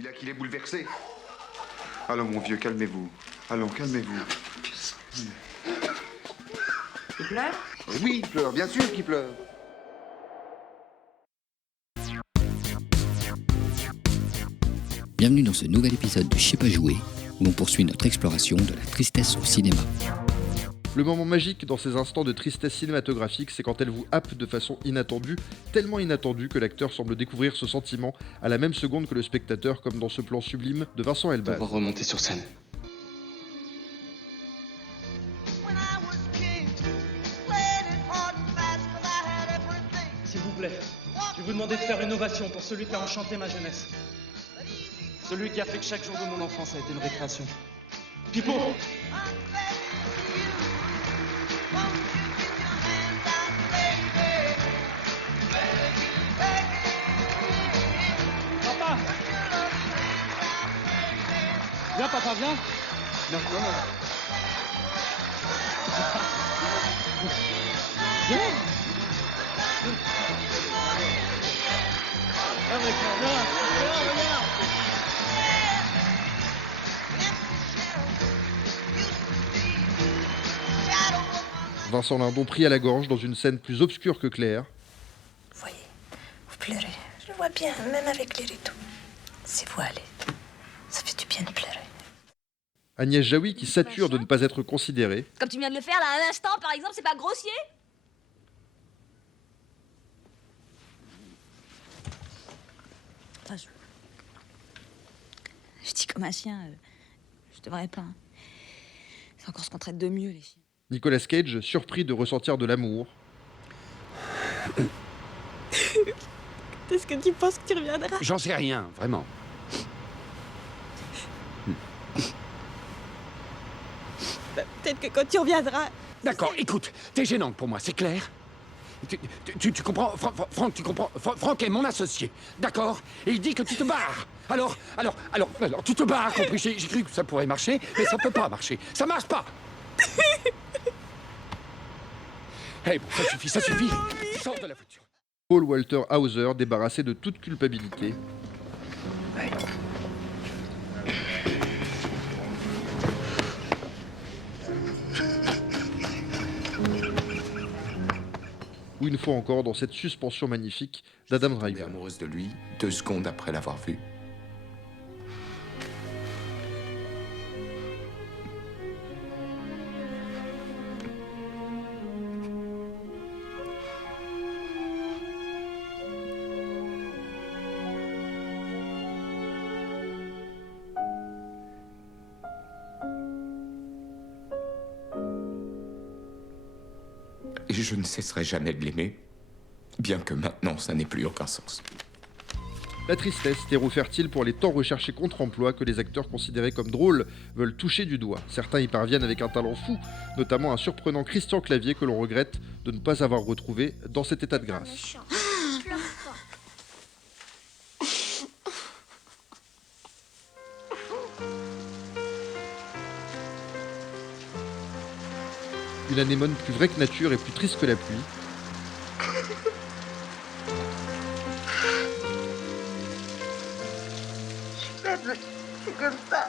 Il a qu'il est bouleversé. Allons, mon vieux, calmez-vous. Allons, calmez-vous. Il pleure? Oui, il pleure, bien sûr qu'il pleure. Bienvenue dans ce nouvel épisode de Je sais pas jouer, où on poursuit notre exploration de la tristesse au cinéma. Le moment magique dans ces instants de tristesse cinématographique, c'est quand elle vous happe de façon inattendue, tellement inattendue que l'acteur semble découvrir ce sentiment à la même seconde que le spectateur, comme dans ce plan sublime de Vincent Elbaz. On va remonter sur scène. S'il vous plaît, je vais vous demander de faire une ovation pour celui qui a enchanté ma jeunesse. Celui qui a fait que chaque jour de mon enfance a été une récréation. Pipo! Papa! Viens, papa, viens! Non, non, non. Viens! Avec moi, viens! Vincent Lindon pris à la gorge dans une scène plus obscure que claire. Voyez, vous pleurez. Je le vois bien, même avec les rideaux. C'est voilé. Ça fait du bien de pleurer. Agnès Jaoui qui sature de ne pas être considérée. Comme tu viens de le faire là à l'instant, par exemple, c'est pas grossier? Enfin, je dis comme un chien, je devrais pas. C'est encore ce qu'on traite de mieux, les chiens. Nicolas Cage surpris de ressentir de l'amour. Est-ce que tu penses que tu reviendras? J'en sais rien, vraiment. Peut-être que quand tu reviendras... D'accord, écoute, t'es gênante pour moi, c'est clair? Tu comprends, Franck, tu comprends? Franck est mon associé, d'accord? Et il dit que tu te barres. Alors, tu te barres, compris? J'ai cru que ça pourrait marcher, mais ça peut pas marcher. Ça marche pas. Bon, ça suffit. Sors de la voiture. Paul Walter Hauser débarrassé de toute culpabilité. Ou une fois encore dans cette suspension magnifique d'Adam Tombée Driver. amoureuse de lui 2 secondes après l'avoir vu. Et je ne cesserai jamais de l'aimer, bien que maintenant ça n'ait plus aucun sens. La tristesse, terreau fertile pour les temps recherchés contre-emploi que les acteurs considérés comme drôles veulent toucher du doigt. Certains y parviennent avec un talent fou, notamment un surprenant Christian Clavier que l'on regrette de ne pas avoir retrouvé dans cet état de grâce. Une anémone plus vraie que nature et plus triste que la pluie. C'est comme ça.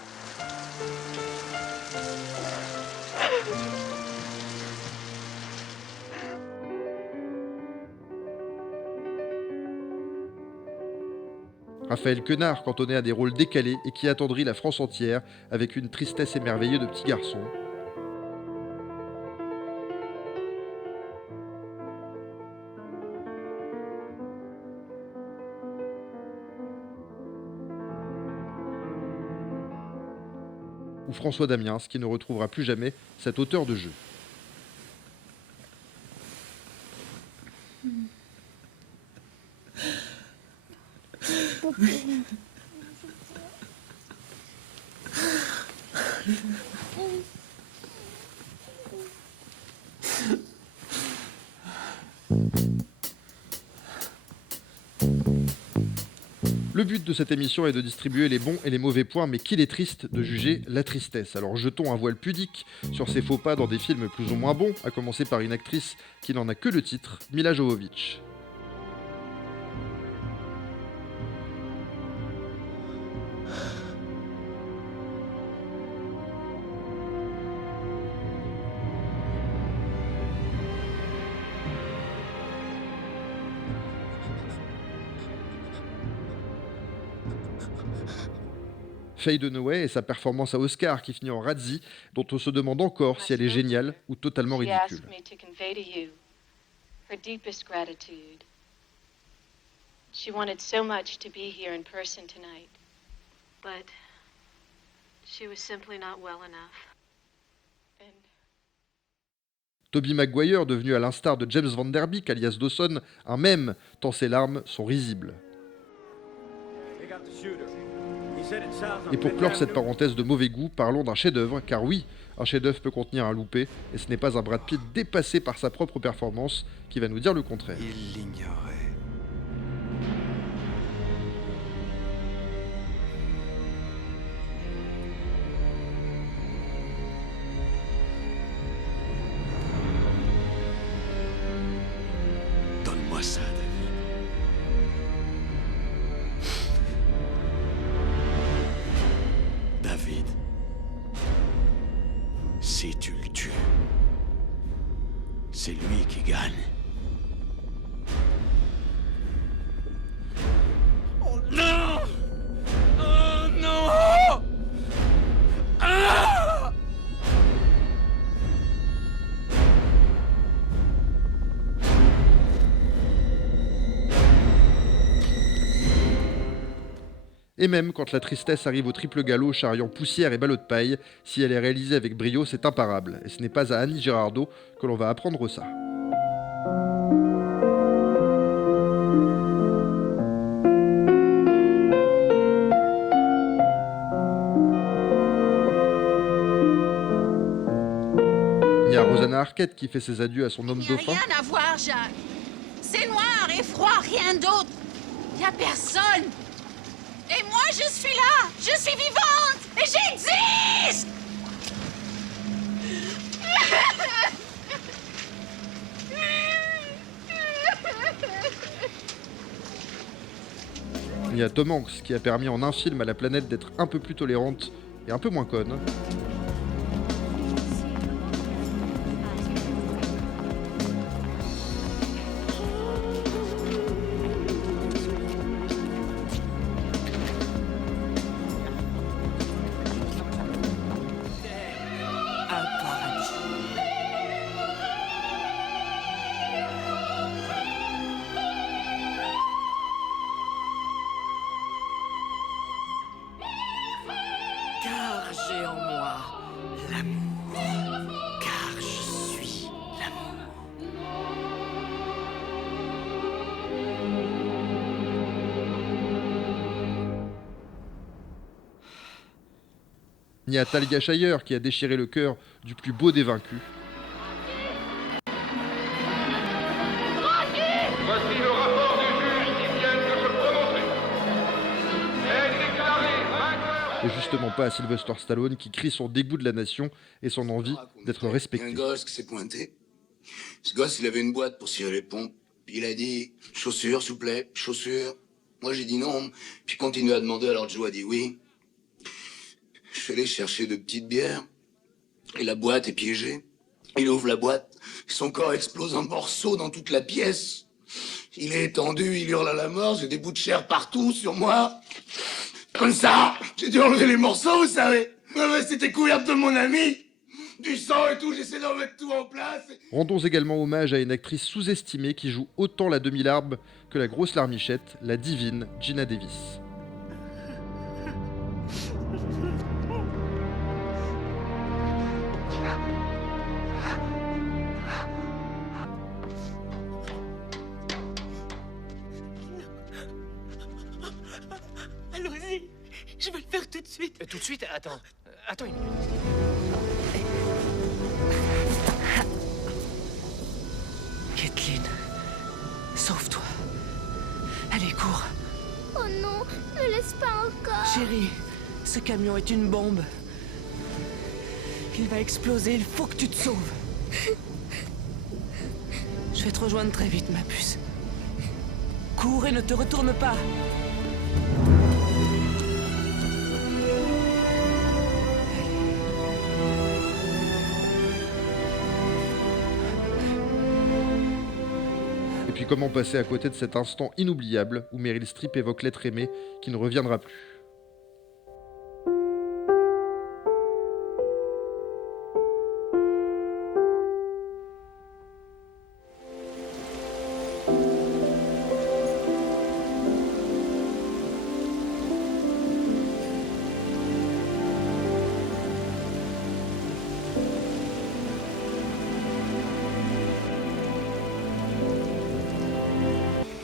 Raphaël Quenard, cantonné à des rôles décalés et qui attendrit la France entière avec une tristesse émerveillée de petit garçon. Ou François Damiens, qui ne retrouvera plus jamais cet auteur de jeu. Le but de cette émission est de distribuer les bons et les mauvais points, mais qu'il est triste de juger la tristesse. Alors jetons un voile pudique sur ces faux pas dans des films plus ou moins bons, à commencer par une actrice qui n'en a que le titre, Mila Jovovich. Faye Dunaway et sa performance à Oscar qui finit en Razzie, dont on se demande encore si elle est géniale ou totalement ridicule. She wanted so much to be here in person tonight, but she was simply not well enough. Tobey Maguire, devenu à l'instar de James Van Der Beek, alias Dawson, un mème, tant ses larmes sont risibles. Et pour clore cette parenthèse de mauvais goût, parlons d'un chef-d'œuvre, car oui, un chef-d'œuvre peut contenir un loupé, et ce n'est pas un Brad Pitt dépassé par sa propre performance qui va nous dire le contraire. Il l'ignorait. Donne-moi ça, David. David, si tu le tues, c'est lui qui gagne. Oh non! Oh non! Ah! Et même quand la tristesse arrive au triple galop charriant poussière et ballots de paille, si elle est réalisée avec brio, c'est imparable. Et ce n'est pas à Annie Girardot que l'on va apprendre ça. Il y a Rosanna Arquette qui fait ses adieux à son homme dauphin. Il n'y a rien à voir, Jacques. C'est noir et froid, rien d'autre. Il n'y a personne. Et moi, je suis là. Je suis vivante. Et j'existe. Il y a Tom Hanks qui a permis en un film à la planète d'être un peu plus tolérante et un peu moins conne. Car j'ai en moi l'amour. Car je suis l'amour. Il y a Talia Shire qui a déchiré le cœur du plus beau des vaincus. Voici le rapport du juge qui vient de se prononcer. Est déclaré vainqueur. Et justement pas à Sylvester Stallone qui crie son dégoût de la nation et son envie d'être Il y a respecté. un gosse qui s'est pointé. Ce gosse, il avait une boîte pour cirer les pompes. Puis il a dit « Chaussures, s'il vous plaît, chaussures ». Moi, j'ai dit non. Puis il continue à demander, alors Joe a dit oui. Je suis allé chercher de petites bières. Et la boîte est piégée. Il ouvre la boîte. Son corps explose en morceaux dans toute la pièce. Il est étendu, il hurle à la mort. J'ai des bouts de chair partout sur moi. Comme ça. J'ai dû enlever les morceaux, vous savez. Ouais, c'était couvert de mon ami. Du sang et tout, j'essaie de remettre tout en place. Rendons également hommage à une actrice sous-estimée qui joue autant la demi-larbe que la grosse larmichette, la divine Gina Davis. Allons-y. Je vais le faire tout de suite. Tout de suite? Attends. Attends une minute. Kathleen, sauve-toi. Allez, cours. Oh non, ne laisse pas encore. Chérie, ce camion est une bombe. Il va exploser, il faut que tu te sauves. Je vais te rejoindre très vite, ma puce. Cours et ne te retourne pas. comment passer à côté de cet instant inoubliable où Meryl Streep évoque l'être aimé qui ne reviendra plus.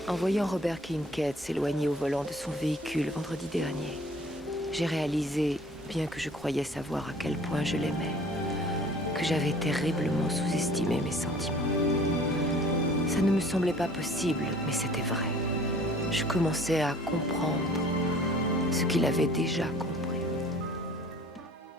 En voyant Robert Kincaid s'éloigner au volant de son véhicule vendredi dernier, j'ai réalisé, bien que je croyais savoir à quel point je l'aimais, que j'avais terriblement sous-estimé mes sentiments. Ça ne me semblait pas possible, mais c'était vrai. Je commençais à comprendre ce qu'il avait déjà compris.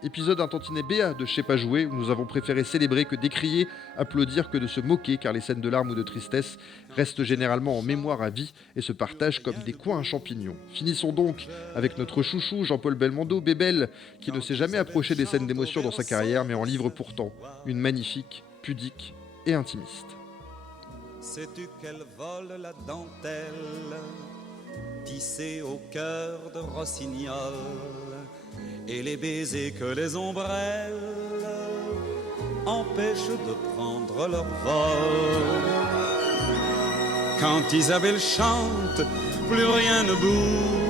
Épisode un tantinet BA de Je sais pas jouer, où nous avons préféré célébrer que décrier, applaudir que de se moquer, car les scènes de larmes ou de tristesse restent généralement en mémoire à vie et se partagent comme des coins à champignons. Finissons donc avec notre chouchou Jean-Paul Belmondo, Bébel, qui ne s'est jamais approché des scènes d'émotion dans sa carrière, mais en livre pourtant une magnifique, pudique et intimiste. Sais-tu qu'elle vole la dentelle, tissée au cœur de rossignol, et les baisers que les ombrelles empêchent de prendre leur vol. Quand Isabelle chante, plus rien ne bouge,